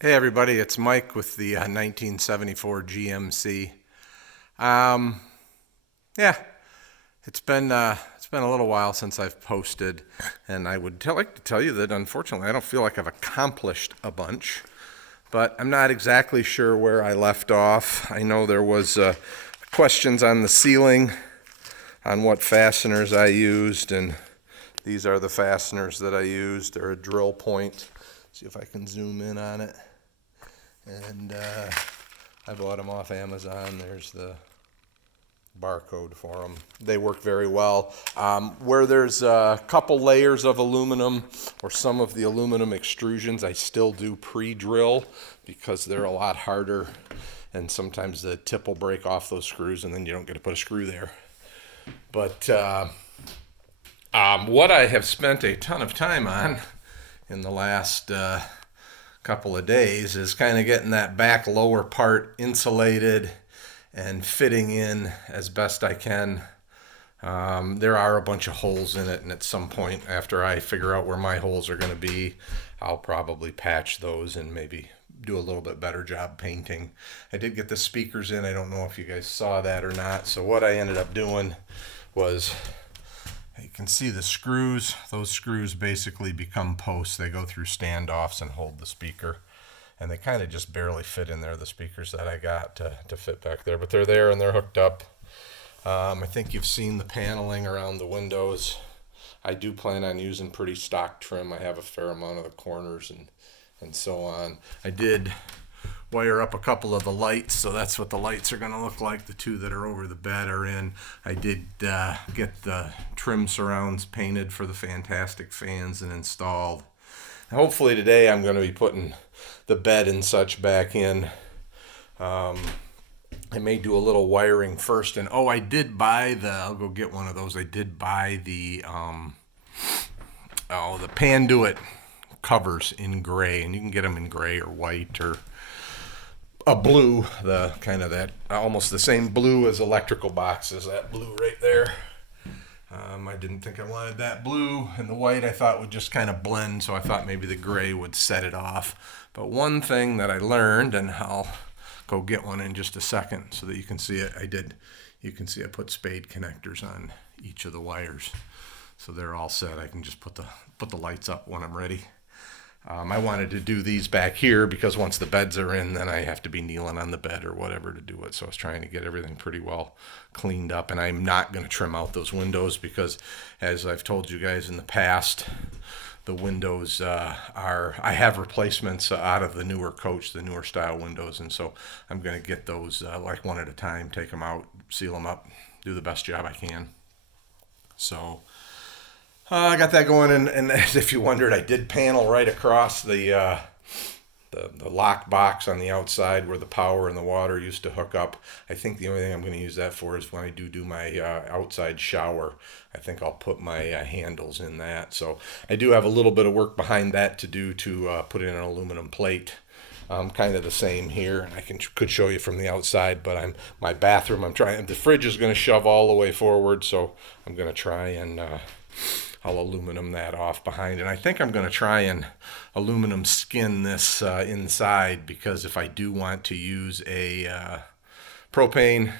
Hey everybody, it's Mike with the 1974 GMC. Um, yeah, it's been a little while since I've posted, and I would like to tell you that unfortunately I don't feel like I've accomplished a bunch, but I'm not exactly sure where I left off. I know there was questions on the ceiling on what fasteners I used, and these are the fasteners that I used. They're a drill point. See if I can zoom in on it. And I bought them off Amazon. There's the barcode for them. They work very well. Where there's a couple layers of aluminum or some of the aluminum extrusions, I still do pre-drill because they're a lot harder, and sometimes the tip will break off those screws and then you don't get to put a screw there. But what I have spent a ton of time on in the last couple of days is kind of getting that back lower part insulated and fitting in as best I can. There are a bunch of holes in it, and at some point after I figure out where my holes are going to be, I'll probably patch those and maybe do a little bit better job painting. I did get the speakers in. I don't know if you guys saw that or not. So what I ended up doing was, you can see the screws. Those screws basically become posts. They go through standoffs and hold the speaker. And they kind of just barely fit in there, the speakers that I got to fit back there. But they're there and they're hooked up. I think you've seen the paneling around the windows. I do plan on using pretty stock trim. I have a fair amount of the corners and so on. I did wire up a couple of the lights, so that's what the lights are going to look like. The two that are over the bed are in. I did get the trim surrounds painted for the fantastic fans and installed. Hopefully today I'm going to be putting the bed and such back in. I may do a little wiring first. And I did buy I'll go get one of those. I did buy the Panduit covers in gray, and you can get them in gray or white or a blue, the kind of that almost the same blue as electrical boxes, that blue right there. I didn't think I wanted that blue, and the white I thought would just kind of blend, so I thought maybe the gray would set it off. But one thing that I learned, and I'll go get one in just a second so that you can see it, you can see I put spade connectors on each of the wires. So they're all set. I can just put the lights up when I'm ready. I wanted to do these back here because once the beds are in, then I have to be kneeling on the bed or whatever to do it. So I was trying to get everything pretty well cleaned up. And I'm not going to trim out those windows because, as I've told you guys in the past, the windows I have replacements out of the newer coach, the newer style windows. And so I'm going to get those like one at a time, take them out, seal them up, do the best job I can. So I got that going, and as if you wondered, I did panel right across the lock box on the outside where the power and the water used to hook up. I think the only thing I'm going to use that for is when I do my outside shower. I think I'll put my handles in that. So I do have a little bit of work behind that to do to put in an aluminum plate. Kind of the same here, and I could show you from the outside, but my bathroom, the fridge is going to shove all the way forward, so I'm going to try and I'll aluminum that off behind. And I think I'm going to try and aluminum skin this inside, because if I do want to use a propane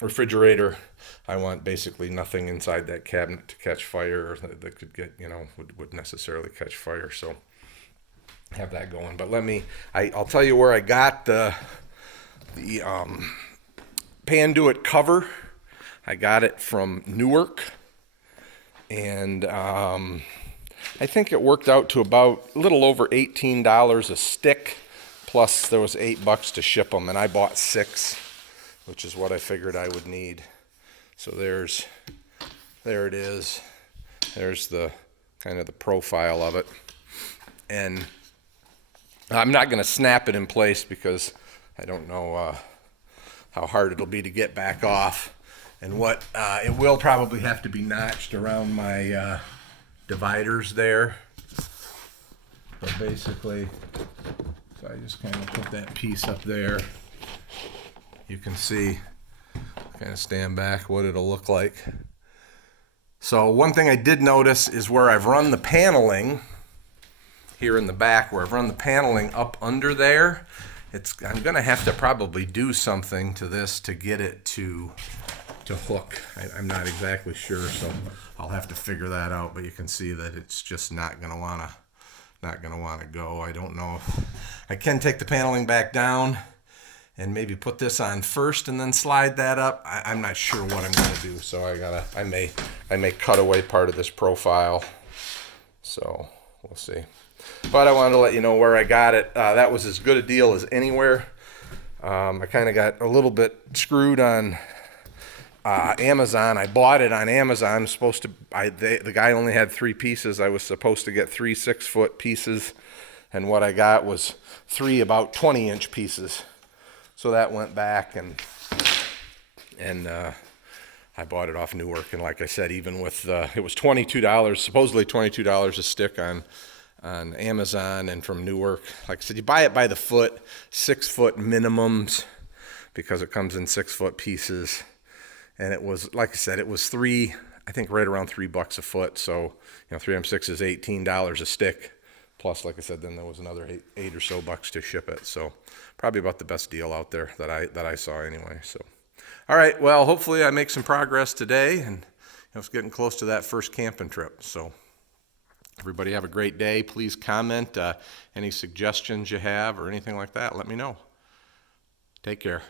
refrigerator, I want basically nothing inside that cabinet to catch fire, or that could get, would necessarily catch fire. So have that going. But I'll tell you where I got the Panduit cover. I got it from Newark. And I think it worked out to about a little over $18 a stick, plus there was $8 to ship them, and I bought 6, which is what I figured I would need. So there it is. There's the kind of the profile of it, and I'm not going to snap it in place because I don't know how hard it'll be to get back off. And it will probably have to be notched around my dividers there. But basically, so I just kind of put that piece up there. You can see, kind of stand back, what it'll look like. So one thing I did notice is where I've run the paneling here in the back where I've run the paneling up under there. I'm gonna have to probably do something to this to get it to hook. I'm not exactly sure, so I'll have to figure that out, but you can see that it's just not gonna wanna go. I don't know if I can take the paneling back down and maybe put this on first and then slide that up. I'm not sure what I'm gonna do, so I may cut away part of this profile, so we'll see. But I wanted to let you know where I got it. That was as good a deal as anywhere. I kind of got a little bit screwed on Amazon. I bought it on Amazon. The guy only had 3 pieces. I was supposed to get 3 6-foot pieces, and what I got was 3 about 20-inch pieces. So that went back, and I bought it off Newark. And like I said, even with it was $22, supposedly $22 a stick on Amazon and from Newark. Like I said, you buy it by the foot, 6-foot minimums, because it comes in 6-foot pieces. And it was, like I said, it was I think right around $3 a foot. So, 3M6 is $18 a stick. Plus, like I said, then there was another $8 or so to ship it. So probably about the best deal out there that I saw anyway. So, all right, well, hopefully I make some progress today, and it's getting close to that first camping trip. So everybody have a great day. Please comment any suggestions you have or anything like that. Let me know. Take care.